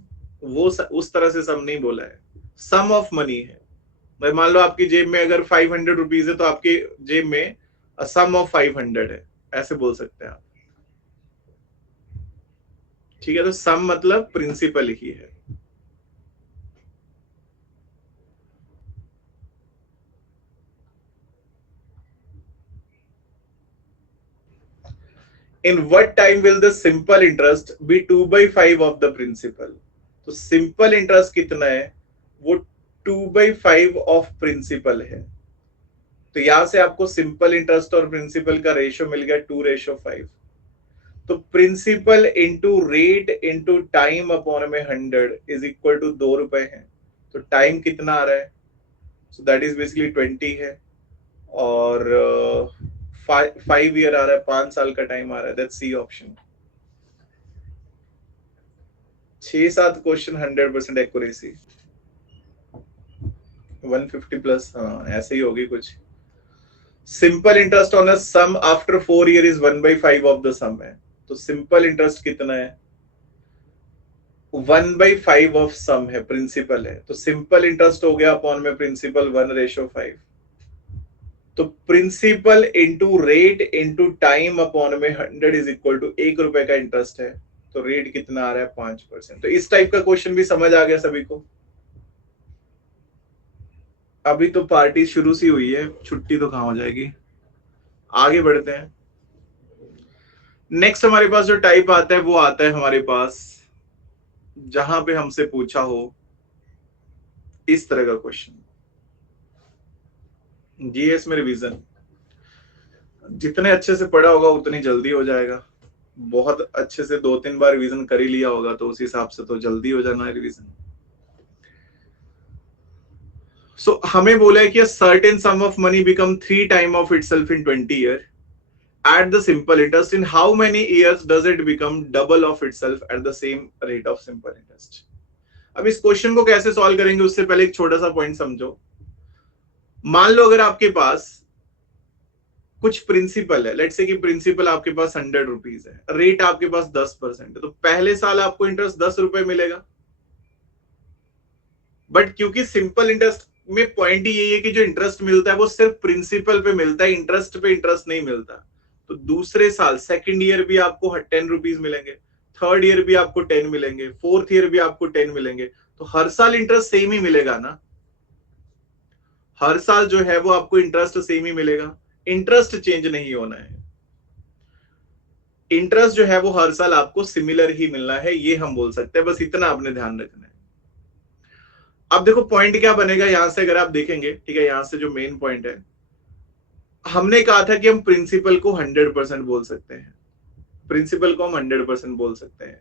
वो उस तरह से सम नहीं बोला है, सम ऑफ मनी है। भाई मान लो आपकी जेब में अगर 500 रुपीज है, तो आपकी जेब में सम ऑफ 500 है, ऐसे बोल सकते हैं आप। ठीक है, तो सम मतलब प्रिंसिपल ही है। In what time will the simple interest be 2/5 of the principal. तो सिंपल इंटरेस्ट कितना है, वो 2/5 ऑफ प्रिंसिपल है। तो यहां से आपको सिंपल इंटरेस्ट और प्रिंसिपल का रेशियो मिल गया 2:5। तो principal into rate into time upon में 100 इज इक्वल टू 2 रुपए है। तो टाइम कितना आ रहा है, सो दैट इज बेसिकली 20 है, और 5 ईयर आ रहा है, 5 साल का टाइम आ रहा है, that's C option. 6-7 question 100% accuracy, 150 plus, हाँ ऐसे ही होगी कुछ। Simple interest on a sum after 4 year is 1/5 of the sum है। तो सिंपल इंटरेस्ट कितना है, 1/5 ऑफ सम है, प्रिंसिपल है, तो सिंपल इंटरेस्ट हो गया अपॉन में प्रिंसिपल 1:5। तो principal into rate into time upon में 100 इज इक्वल टू 1 रुपए का इंटरेस्ट है। तो रेट कितना आ रहा है, 5%। तो इस टाइप का क्वेश्चन भी समझ आ गया सभी को। अभी तो पार्टी शुरू सी हुई है, छुट्टी तो कहां हो जाएगी। आगे बढ़ते हैं। नेक्स्ट हमारे पास जो टाइप आता है वो आता है हमारे पास जहां पे हमसे पूछा हो इस तरह का क्वेश्चन, जीएस में रिवीजन जितने अच्छे से पढ़ा होगा उतनी जल्दी हो जाएगा। बहुत अच्छे से 2-3 बार रिवीजन कर ही लिया होगा तो उस हिसाब से तो जल्दी हो जाना है रिवीजन। सो हमें बोला है कि a certain sum of money become 3 times of itself in 20 years at the simple interest. In how many years does it become double of itself at the same rate of simple interest? अब इस question को कैसे solve करेंगे उससे पहले एक छोटा सा पॉइंट समझो। मान लो अगर आपके पास कुछ प्रिंसिपल है, लेट्स से कि प्रिंसिपल आपके पास 100 रुपीज है, रेट आपके पास 10% है, तो पहले साल आपको इंटरेस्ट 10 रुपए मिलेगा। बट क्योंकि सिंपल इंटरेस्ट में पॉइंट यही है कि जो इंटरेस्ट मिलता है वो सिर्फ प्रिंसिपल पे मिलता है, इंटरेस्ट पे इंटरेस्ट नहीं मिलता। तो दूसरे साल सेकंड ईयर भी आपको 10 रुपीज मिलेंगे, थर्ड ईयर भी आपको 10 मिलेंगे, फोर्थ ईयर भी आपको 10 मिलेंगे। तो हर साल इंटरेस्ट सेम ही मिलेगा ना, हर साल जो है वो आपको इंटरेस्ट सेम ही मिलेगा, इंटरेस्ट चेंज नहीं होना है। इंटरेस्ट जो है वो हर साल आपको सिमिलर ही मिलना है, ये हम बोल सकते हैं। बस इतना आपने ध्यान रखना है। अब देखो पॉइंट क्या बनेगा यहां से, अगर आप देखेंगे, ठीक है, यहां से जो मेन पॉइंट है, हमने कहा था कि हम प्रिंसिपल को 100% बोल सकते हैं, प्रिंसिपल को हम 100% बोल सकते हैं।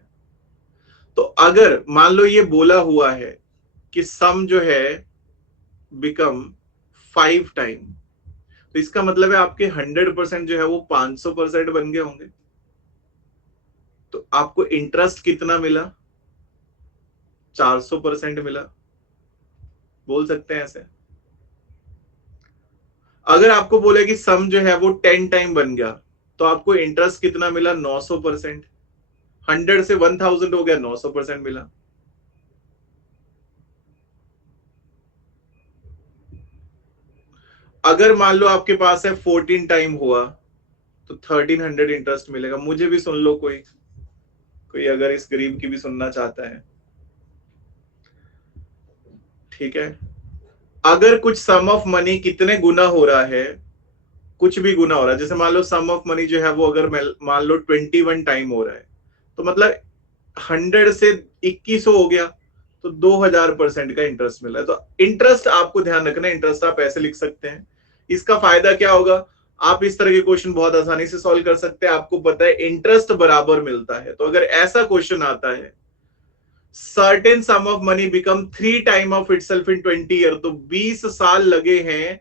तो अगर मान लो ये बोला हुआ है कि सम जो है बिकम 5 टाइम, तो इसका मतलब है आपके 100% जो है वो 500% बन गए होंगे। तो आपको इंटरेस्ट कितना मिला, 400% मिला, बोल सकते हैं ऐसे। अगर आपको बोले कि सम जो है वो 10 टाइम बन गया, तो आपको इंटरेस्ट कितना मिला, 900%। 100 से 1000 हो गया, 900% मिला। अगर मान लो आपके पास है 14 टाइम हुआ, तो 1300 इंटरेस्ट मिलेगा। मुझे भी सुन लो, कोई कोई अगर इस गरीब की भी सुनना चाहता है, ठीक है। अगर कुछ सम ऑफ मनी कितने गुना हो रहा है, कुछ भी गुना हो रहा है, जैसे मान लो सम ऑफ मनी जो है वो अगर मान लो 21 टाइम हो रहा है, तो मतलब 100 से 2100 हो गया, तो 2000% का इंटरेस्ट मिला है। तो इंटरेस्ट आपको ध्यान रखना है, इंटरेस्ट आप ऐसे लिख सकते हैं। इसका फायदा क्या होगा, आप इस तरह के क्वेश्चन बहुत आसानी से सॉल्व कर सकते हैं। आपको पता है इंटरेस्ट बराबर मिलता है, तो अगर ऐसा क्वेश्चन आता है certain sum of money become 3 time of itself in 20 year, तो 20 साल लगे हैं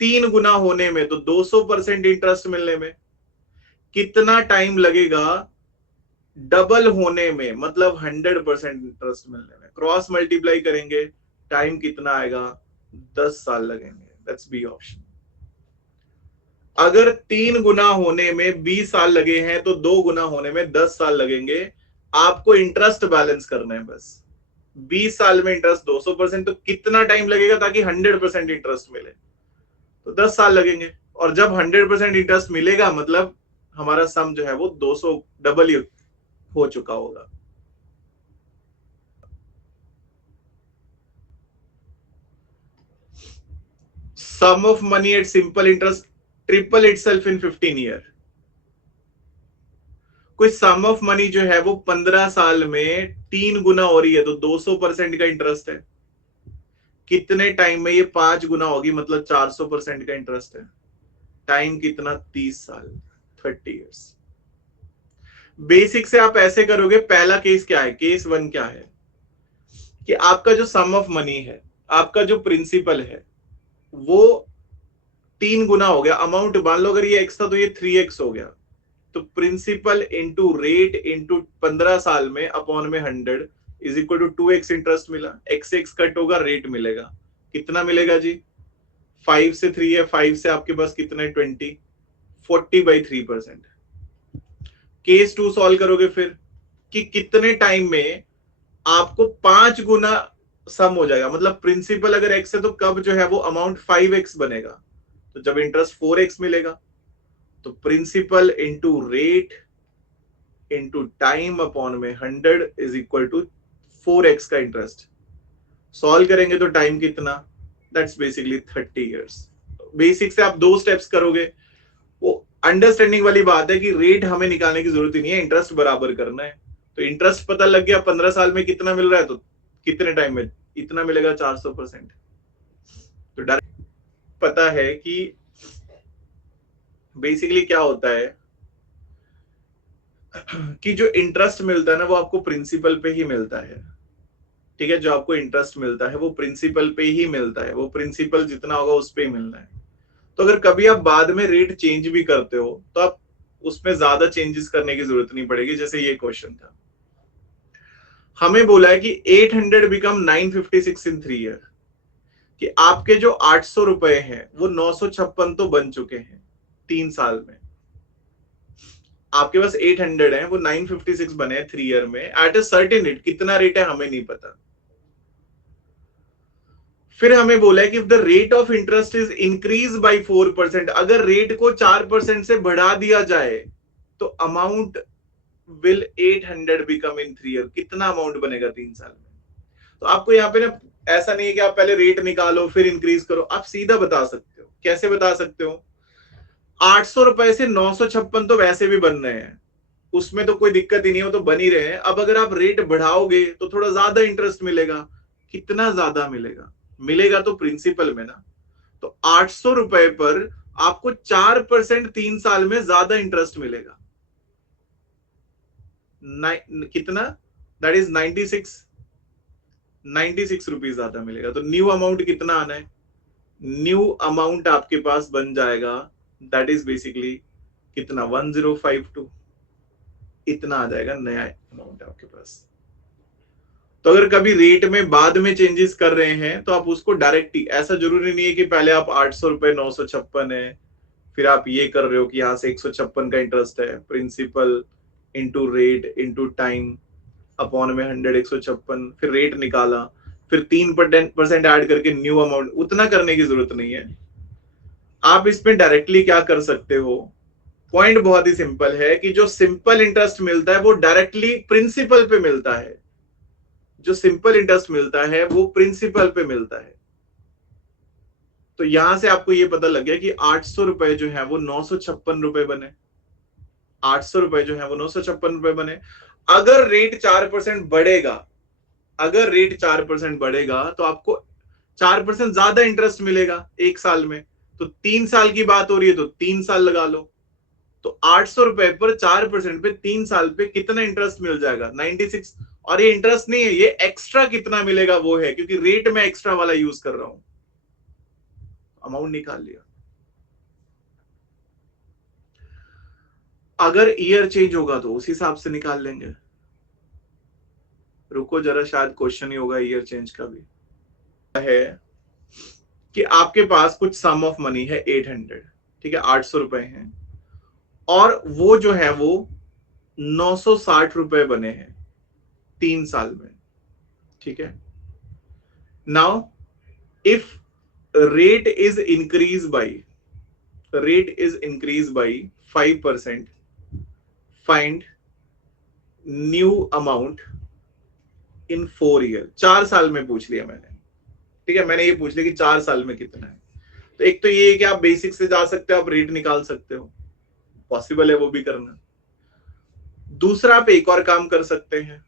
3 गुना होने में, तो 200% इंटरेस्ट मिलने में। कितना टाइम लगेगा डबल होने में, मतलब 100% इंटरेस्ट मिलने में। क्रॉस मल्टीप्लाई करेंगे, टाइम कितना आएगा, 10 साल लगेंगे। That's B option. अगर 3 गुना होने में 20 साल लगे हैं, तो 2 गुना होने में 10 साल लगेंगे। आपको इंटरेस्ट बैलेंस करना है बस। 20 साल में इंटरेस्ट 200%, तो कितना टाइम लगेगा ताकि 100% इंटरेस्ट मिले, तो 10 साल लगेंगे। और जब 100% इंटरेस्ट मिलेगा, मतलब हमारा सम जो है वो 200 डबल ही हो चुका होगा। Sum of money at simple interest triple itself in 15 year. कोई सम ऑफ मनी जो है वो 15 साल में 3 गुना हो रही है, तो 200% का इंटरेस्ट है। कितने टाइम में ये 5 गुना होगी, मतलब 400% का इंटरेस्ट है। टाइम कितना, 30 साल, 30 इयर्स। बेसिक से आप ऐसे करोगे। पहला केस क्या है, केस 1 क्या है कि आपका जो सम ऑफ मनी है, आपका जो प्रिंसिपल है वो 3 गुना हो गया। अमाउंट मान लो अगर ये एक्स था तो ये 3x हो गया। तो प्रिंसिपल इंटू रेट इंटू 15 साल में अपॉन में 100 is equal to 2x interest मिला। एक्स एक्स कट होगा, रेट मिलेगा। कितना मिलेगा जी, 5 से 3 है, 5 से आपके पास कितना है, 20, 40/3%। केस 2 सॉल्व करोगे फिर कि कितने टाइम में आपको 5 गुना सम हो जाएगा, मतलब प्रिंसिपल अगर x है तो कब जो है वो अमाउंट 5x बनेगा, तो जब इंटरेस्ट 4x मिलेगा। तो principal into rate into time upon में 100 इज इक्वल टू 4x का इंटरेस्ट। सॉल्व करेंगे तो टाइम कितना, दैट्स बेसिकली 30 इयर्स। बेसिक से आप 2 स्टेप्स करोगे। वो अंडरस्टैंडिंग वाली बात है कि रेट हमें निकालने की जरूरत ही नहीं है, इंटरेस्ट बराबर करना है। तो इंटरेस्ट पता लग गया 15 साल में कितना मिल रहा है, तो कितने टाइम में इतना मिलेगा, 400%। तो डायरेक्ट पता है कि बेसिकली क्या होता है कि जो इंटरेस्ट मिलता है ना वो आपको प्रिंसिपल पे ही मिलता है, ठीक है। जो आपको इंटरेस्ट मिलता है वो प्रिंसिपल पे ही मिलता है, वो प्रिंसिपल जितना होगा उस पे ही मिलना है। तो अगर कभी आप बाद में रेट चेंज भी करते हो तो आप उसमें ज्यादा चेंजेस करने की जरूरत नहीं पड़ेगी। जैसे ये क्वेश्चन था, हमें बोला है कि 800 बिकम 956 इन 3 ईयर, कि आपके जो 800 रुपए हैं वो 956 तो बन चुके हैं 3 साल में। आपके पास 800 है, वो 956 बने हैं 3 ईयर में एट अ सर्टेन रेट। कितना रेट है हमें नहीं पता। फिर हमें बोला है कि if the rate of interest is increase by 4%, अगर रेट को 4% से बढ़ा दिया जाए तो amount will 800 become in 3 year. कितना अमाउंट बनेगा 3 साल में? तो आपको यहाँ पे ना ऐसा नहीं है कि आप पहले रेट निकालो फिर इंक्रीज करो, आप सीधा बता सकते हो। कैसे बता सकते हो? 800 रुपए से 956 तो वैसे भी बन रहे हैं, उसमें तो कोई दिक्कत ही नहीं है, वो तो बन ही रहे हैं। अब अगर आप रेट बढ़ाओगे तो थोड़ा ज्यादा इंटरेस्ट मिलेगा। कितना ज्यादा मिलेगा? मिलेगा तो प्रिंसिपल में ना। तो 800 रुपए पर आपको 4% 3 साल में ज्यादा इंटरेस्ट मिलेगा। कितना? दैट इज 96 रुपीज ज्यादा मिलेगा। तो न्यू अमाउंट कितना आना है? न्यू अमाउंट आपके पास बन जाएगा, दैट इज बेसिकली कितना? 1052। इतना आ जाएगा नया अमाउंट आपके पास। तो अगर कभी रेट में बाद में चेंजेस कर रहे हैं तो आप उसको डायरेक्ट ही, ऐसा जरूरी नहीं है कि पहले आप 800 रुपए 956 है फिर आप ये कर रहे हो कि यहां से 156 का इंटरेस्ट है, principal into rate into time upon में 100 156, फिर रेट निकाला, फिर 3% ऐड करके न्यू अमाउंट। उतना करने की जरूरत नहीं है। आप इसमें डायरेक्टली क्या कर सकते हो? पॉइंट बहुत ही सिंपल है कि जो सिंपल इंटरेस्ट मिलता है वो डायरेक्टली प्रिंसिपल पे मिलता है। जो सिंपल इंटरेस्ट मिलता है वो प्रिंसिपल पे मिलता है। तो यहां से आपको ये पता लग गया कि 800 रुपए जो है वो 956 रुपए बने। 800 रुपए जो है वो 956 रुपए बने। अगर रेट 4% बढ़ेगा, अगर रेट 4% बढ़ेगा तो आपको 4% ज्यादा इंटरेस्ट मिलेगा एक साल में। तो 3 साल की बात हो रही है तो 3 साल लगा लो। तो 800 रुपए पर 4% पे 3 साल पे कितना इंटरेस्ट मिल जाएगा? 96। और ये इंटरेस्ट नहीं है, ये एक्स्ट्रा कितना मिलेगा वो है, क्योंकि रेट में एक्स्ट्रा वाला यूज कर रहा हूं। अमाउंट निकाल लिया। अगर ईयर चेंज होगा तो उस हिसाब से निकाल लेंगे। रुको जरा, शायद क्वेश्चन ही होगा ईयर चेंज का भी। है कि आपके पास कुछ सम ऑफ मनी है 800, ठीक है, 800 रुपए हैं, और वो जो है वो 960 रुपए बने हैं 3 साल में, ठीक है। Now if rate is increased by 5%, find new amount in 4 year। 4 साल में पूछ लिया मैंने, ठीक है, मैंने ये पूछ लिया कि 4 साल में कितना है। तो एक तो ये है कि आप बेसिक से जा सकते हो, आप रेट निकाल सकते हो, पॉसिबल है वो भी करना। दूसरा आप एक और काम कर सकते हैं,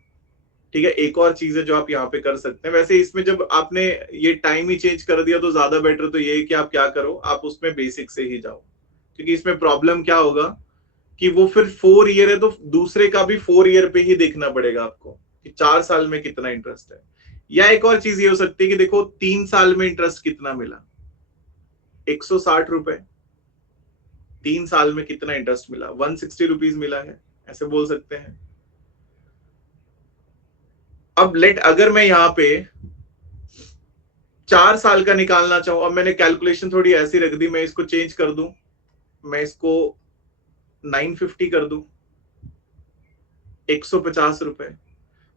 ठीक है, एक और चीज है जो आप यहाँ पे कर सकते हैं। वैसे इसमें जब आपने ये टाइम ही चेंज कर दिया तो ज्यादा बेटर तो ये है कि आप क्या करो, आप उसमें बेसिक से ही जाओ। क्योंकि इसमें प्रॉब्लम क्या होगा कि वो फिर 4 ईयर है तो दूसरे का भी 4 ईयर पे ही देखना पड़ेगा आपको कि 4 साल में कितना इंटरेस्ट है। या एक और चीज ये हो सकती है कि देखो 3 साल में इंटरेस्ट कितना मिला, 160 रुपए। 3 साल में कितना इंटरेस्ट मिला? 160 रुपीज मिला है, ऐसे बोल सकते हैं। अब लेट, अगर मैं यहाँ पे 4 साल का निकालना चाहूं, अब मैंने कैलकुलेशन थोड़ी ऐसी रख दी, मैं इसको चेंज कर दूं, मैं इसको 950 कर दूं, 150 रुपए।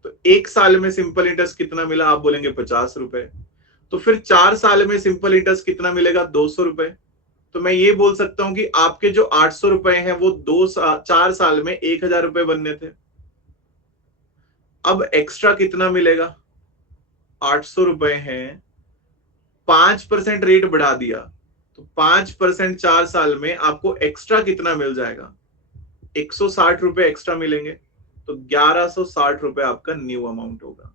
तो 1 साल में सिंपल इंटरेस्ट कितना मिला? आप बोलेंगे 50 रुपए। तो फिर 4 साल में सिंपल इंटरेस्ट कितना मिलेगा? 200 रुपए। तो मैं ये बोल सकता हूं कि आपके जो 800 रुपए हैं वो 4 साल में 1000 रुपए बनने थे। अब एक्स्ट्रा कितना मिलेगा? 800 रुपए हैं, 5% रेट बढ़ा दिया तो 5% 4 साल में आपको एक्स्ट्रा कितना मिल जाएगा? 160 रुपए एक्स्ट्रा मिलेंगे। तो 1160 रुपए आपका न्यू अमाउंट होगा।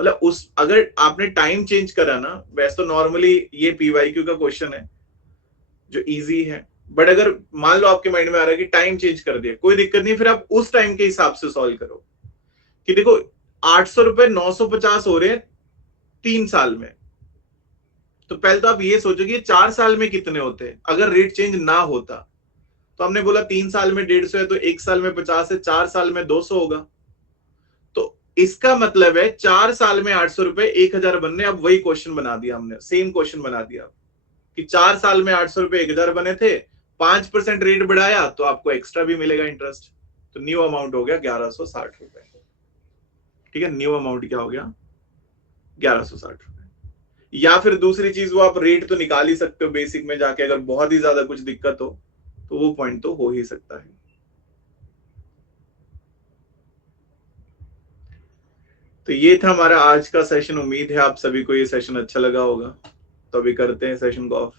मतलब उस अगर आपने टाइम चेंज करा ना, वैसे तो नॉर्मली ये पीवाईक्यू का क्वेश्चन है जो इजी है, बट अगर मान लो आपके माइंड में आ रहा है कि टाइम चेंज कर दिया, कोई दिक्कत नहीं, फिर आप उस टाइम के हिसाब से सॉल्व करो कि देखो 800 रुपए 950 हो रहे हैं 3 साल में, तो पहले तो आप ये सोचो कि 4 साल में कितने होते हैं अगर रेट चेंज ना होता। तो हमने बोला 3 साल में 150 है, तो 1 साल में 50 है, 4 साल में 200 होगा। तो इसका मतलब है 4 साल में 800 रुपए 1000 बनने। अब वही क्वेश्चन बना दिया हमने, सेम क्वेश्चन बना दिया कि 4 साल में 800 रुपए 1000 बने थे, 5% रेट बढ़ाया तो आपको एक्स्ट्रा भी मिलेगा इंटरेस्ट। तो न्यू अमाउंट हो गया 1160 रुपए। ठीक है, न्यू अमाउंट क्या हो गया 1160 रुपए। या फिर दूसरी चीज, वो आप रेट तो निकाल ही सकते हो बेसिक में जाके, अगर बहुत ही ज्यादा कुछ दिक्कत हो तो वो पॉइंट तो हो ही सकता है। तो ये था हमारा आज का सेशन। उम्मीद है आप सभी को ये सेशन अच्छा लगा होगा। तो अभी करते हैं सेशन को ऑफ।